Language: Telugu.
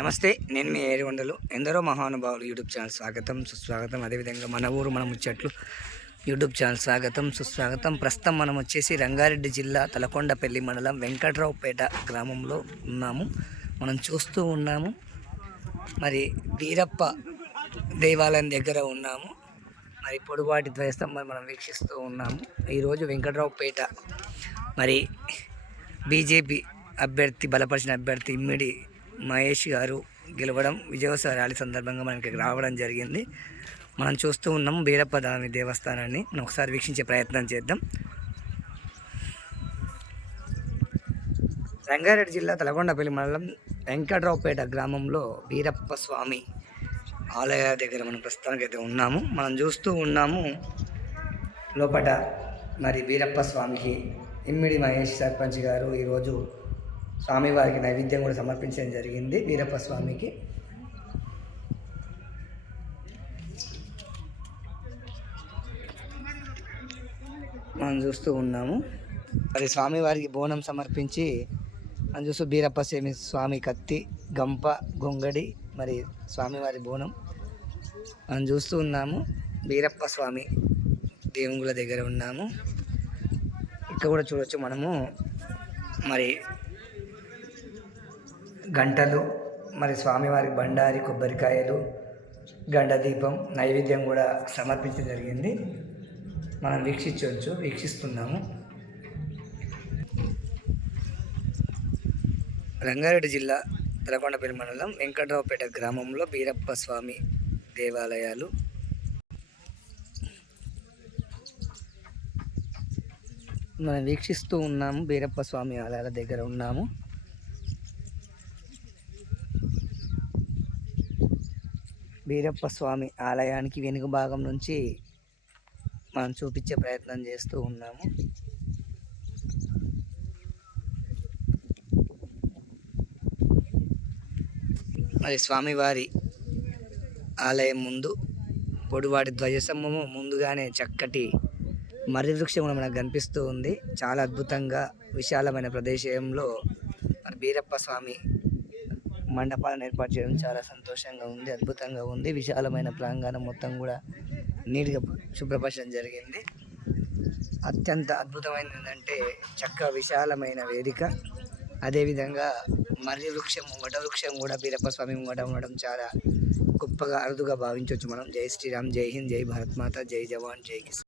నమస్తే. నేను మీ ఏడుకొండలు. ఎందరో మహానుభావులు యూట్యూబ్ ఛానల్ స్వాగతం, సుస్వాగతం. అదేవిధంగా మన ఊరు మన ముచ్చట్లు యూట్యూబ్ ఛానల్ స్వాగతం, సుస్వాగతం. ప్రస్తుతం మనం వచ్చేసి రంగారెడ్డి జిల్లా తలకొండపల్లి మండలం వెంకట్రావుపేట గ్రామంలో ఉన్నాము. మనం చూస్తూ ఉన్నాము. మరి వీరప్ప దేవాలయం దగ్గర ఉన్నాము. మరి పొడువాటి ధ్వజస్తంభం మనం వీక్షిస్తూ ఉన్నాము. ఈరోజు వెంకట్రావుపేట మరి బీజేపీ అభ్యర్థి బలపరిచిన అభ్యర్థి ఇమ్మిడి మహేష్ గారు గెలవడం విజయోత్సవ ర్యాలీ సందర్భంగా మనకి రావడం జరిగింది. మనం చూస్తూ ఉన్నాం వీరప్ప స్వామి దేవస్థానాన్ని. మనం ఒకసారి వీక్షించే ప్రయత్నం చేద్దాం. రంగారెడ్డి జిల్లా తలకొండపల్లి మండలం వెంకట్రావుపేట గ్రామంలో వీరప్ప స్వామి ఆలయ దగ్గర మనం ప్రస్తుతానికి అయితే ఉన్నాము. మనం చూస్తూ ఉన్నాము లోపల మరి వీరప్ప స్వామికి ఇమ్మిడి మహేష్ సర్పంచ్ గారు ఈరోజు స్వామివారికి నైవేద్యం కూడా సమర్పించడం జరిగింది. వీరప్ప స్వామికి మనం చూస్తూ ఉన్నాము. మరి స్వామివారికి బోనం సమర్పించి మనం చూస్తూ వీరప్ప స్వామి కత్తి, గంప, గొంగడి, మరి స్వామివారి బోనం మనం చూస్తూ ఉన్నాము. వీరప్ప స్వామి దేవుళ్ళ దగ్గర ఉన్నాము. ఇక్కడ కూడా చూడవచ్చు మనము. మరి గంటలు, మరి స్వామివారి బండారి, కొబ్బరికాయలు, గండ దీపం నైవేద్యం కూడా సమర్పించడం జరిగింది. మనం వీక్షిస్తున్నాము. రంగారెడ్డి జిల్లా తలకొండపల్లి మండలం వెంకట్రావుపేట గ్రామంలో వీరప్ప స్వామి దేవాలయాలు. మనం వీక్షిస్తూ ఉన్నాము. వీరప్ప స్వామి ఆలయాల దగ్గర ఉన్నాము. వీరప్ప స్వామి ఆలయానికి వెనుక భాగం నుంచి మనం చూపించే ప్రయత్నం చేస్తూ ఉన్నాము. మరి స్వామివారి ఆలయం ముందు పొడివాటి ధ్వజస్తంభము ముందుగానే చక్కటి మర్రి వృక్షం కూడా మనకు కనిపిస్తూ ఉంది. చాలా అద్భుతంగా విశాలమైన ప్రదేశంలో మరి వీరప్ప స్వామి మండపాలను ఏర్పాటు చేయడం చాలా సంతోషంగా ఉంది, అద్భుతంగా ఉంది. విశాలమైన ప్రాంగణం మొత్తం కూడా నీట్గా శుభ్రపరచడం జరిగింది. అత్యంత అద్భుతమైనది ఏంటంటే చక్కగా విశాలమైన వేదిక, అదేవిధంగా మర్రి వృక్షం, వటవృక్షం కూడా వీరప్ప స్వామి ఉండడం చాలా గొప్పగా అరుదుగా భావించవచ్చు మనం. జై శ్రీరామ్, జై హింద్, జై భారత్ మాత, జై జవాన్, జై కిసాన్.